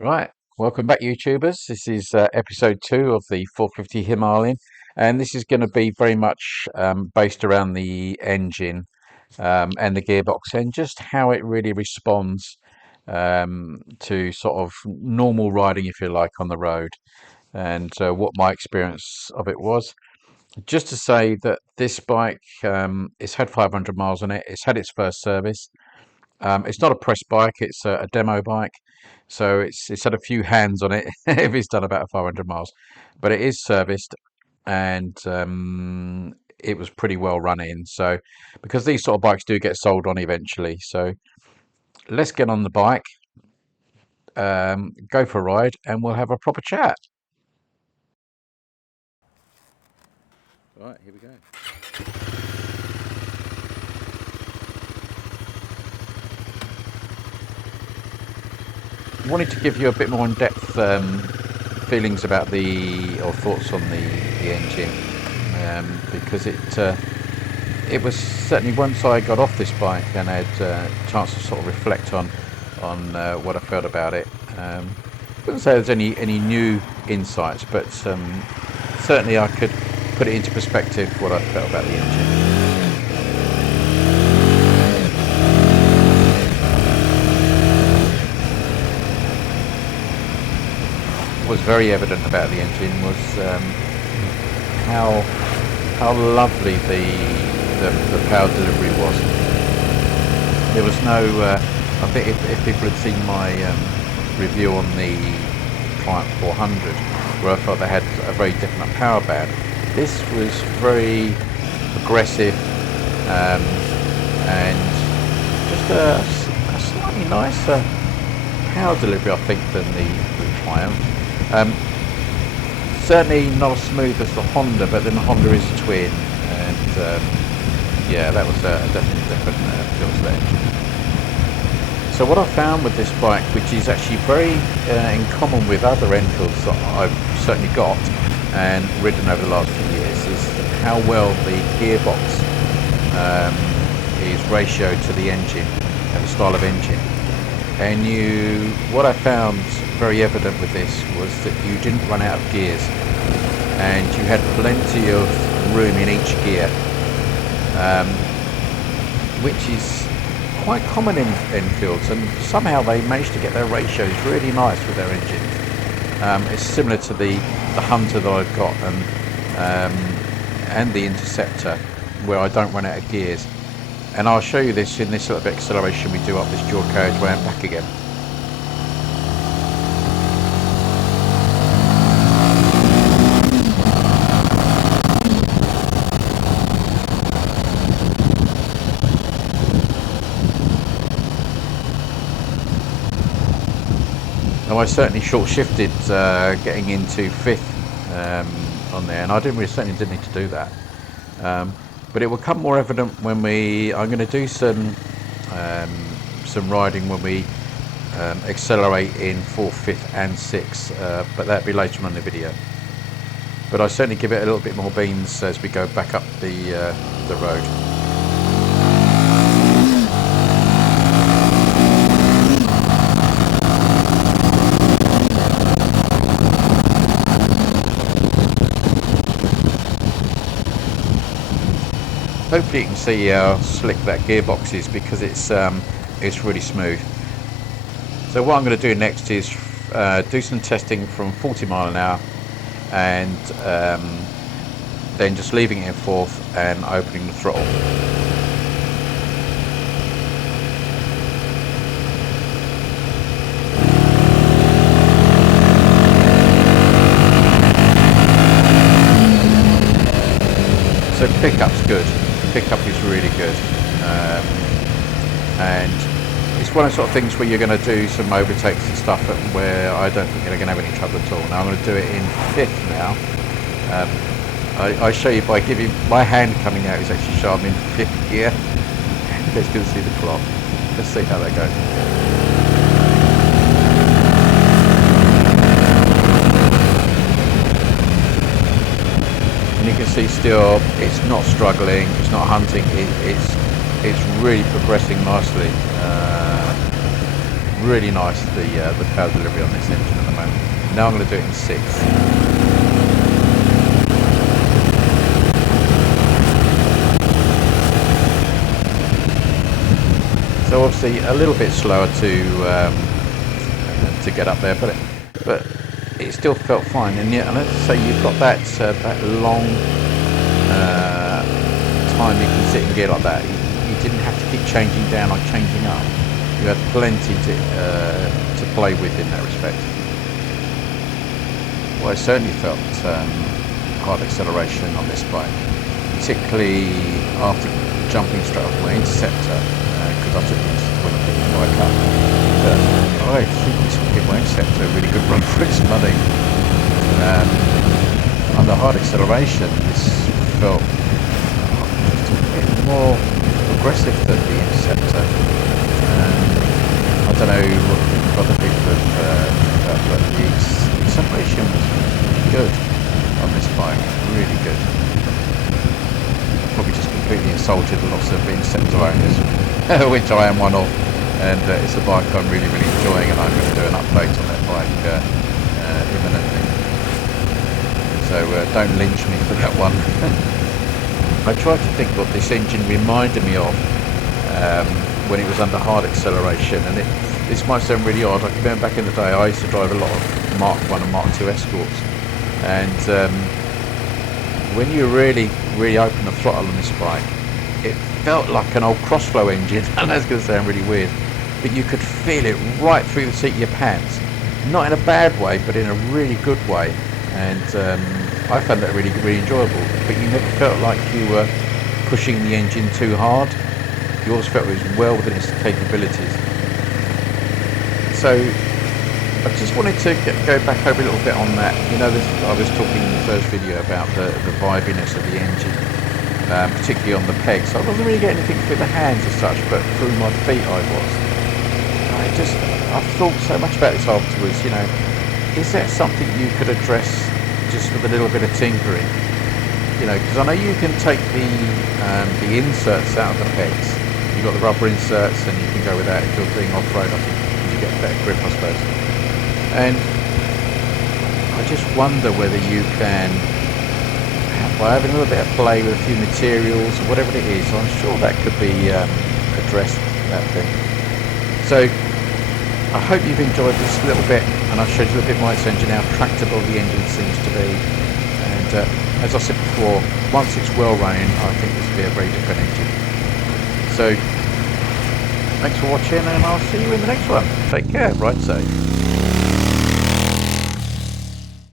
Right, welcome back, YouTubers. This is episode 2 of the 450 Himalayan, and this is going to be very much based around the engine and the gearbox and just how it really responds to sort of normal riding, if you like, on the road, and what my experience of it was. Just to say that this bike, it's had 500 miles on it. It's had its first service. It's not a press bike; it's a demo bike, so it's had a few hands on it if it's done about 500 miles, but it is serviced and it was pretty well running. So, because these sort of bikes do get sold on eventually, so let's get on the bike, go for a ride, and we'll have a proper chat. Right, here we go. Wanted to give you a bit more in-depth feelings about or thoughts on the engine, because it was certainly once I got off this bike and had a chance to sort of reflect on what I felt about it. I wouldn't say there's any new insights, but certainly I could put it into perspective what I felt about the engine. Was very evident about the engine was how lovely the power delivery was. There was no. I think if people had seen my review on the Client 400, where I felt they had a very definite power band, this was very aggressive and just a slightly nicer power delivery, I think, than the Triumph. Certainly not as smooth as the Honda, but then the Honda is a twin, and yeah, that was a definitely different feel to the engine. So what I found with this bike, which is actually very in common with other Enfields that I've certainly got and ridden over the last few years, is how well the gearbox is ratioed to the engine and the style of engine. And what I found very evident with this was that you didn't run out of gears, and you had plenty of room in each gear, which is quite common in Enfields, and somehow they managed to get their ratios really nice with their engines. It's similar to the Hunter that I've got, and the Interceptor, where I don't run out of gears. And I'll show you this in this little bit of acceleration we do up this dual carriageway and back again. Now I certainly short shifted getting into fifth on there, and I certainly didn't need to do that. But it will come more evident when I'm going to do some riding when we accelerate in 4th, 5th and 6th, but that'll be later on in the video. But I certainly give it a little bit more beans as we go back up the road. Hopefully you can see how slick that gearbox is, because it's really smooth. So what I'm going to do next is do some testing from 40 mile an hour, and then just leaving it in 4th and opening the throttle. So pickup's good. Pickup is really good, and it's one of the sort of things where you're going to do some overtakes and stuff where I don't think you're going to have any trouble at all. Now I'm going to do it in 5th now. I show you by giving my hand coming out is actually showing in 5th gear. Let's go see the clock. Let's see how that goes. You can see still it's not struggling, it's not hunting, it's really progressing nicely. Really nice, the power delivery on this engine at the moment. Now I'm going to do it in 6th. So obviously a little bit slower to get up there, but it still felt fine. And yet, let's say you've got that long time you can sit in gear like that. You didn't have to keep changing down or changing up. You had plenty to play with in that respect. Well, I certainly felt hard acceleration on this bike, particularly after jumping straight off my Interceptor, because I took this when I picked the bike up. I think this will give my Interceptor a really good run for its money. Under hard acceleration, this felt just a bit more aggressive than the Interceptor. I don't know what other people have felt, but the acceleration was good on this bike, really good. I probably just completely insulted lots of Interceptor owners, which I am one of, and it's a bike I'm really enjoying, and I'm going to do an update on that bike imminently. So don't lynch me for that one. I tried to think what this engine reminded me of when it was under hard acceleration, and this might sound really odd. I remember back in the day I used to drive a lot of Mark 1 and Mark 2 Escorts, and when you really open the throttle on this bike, it felt like an old crossflow engine. And that's going to sound really weird, but you could feel it right through the seat of your pants, not in a bad way but in a really good way, and I found that really enjoyable. But you never felt like you were pushing the engine too hard. You always felt it was well within its capabilities. So I just wanted to go back over a little bit on that. You know, I was talking in the first video about the vibiness of the engine, particularly on the pegs. I wasn't really getting anything through the hands as such, but through my feet I was. I've thought so much about this afterwards. You know, is that something you could address just with a little bit of tinkering? You know, because I know you can take the inserts out of the pegs. You've got the rubber inserts, and you can go with that if you're doing off-road. I think you get a better grip, I suppose. And I just wonder whether you can, by having a little bit of play with a few materials or whatever it is, I'm sure that could be addressed, that thing. So I hope you've enjoyed this little bit, and I've showed you a bit more its engine, how tractable the engine seems to be. And as I said before, once it's well running, I think this will be a very different engine. So thanks for watching, and I'll see you in the next one. Take care, ride safe.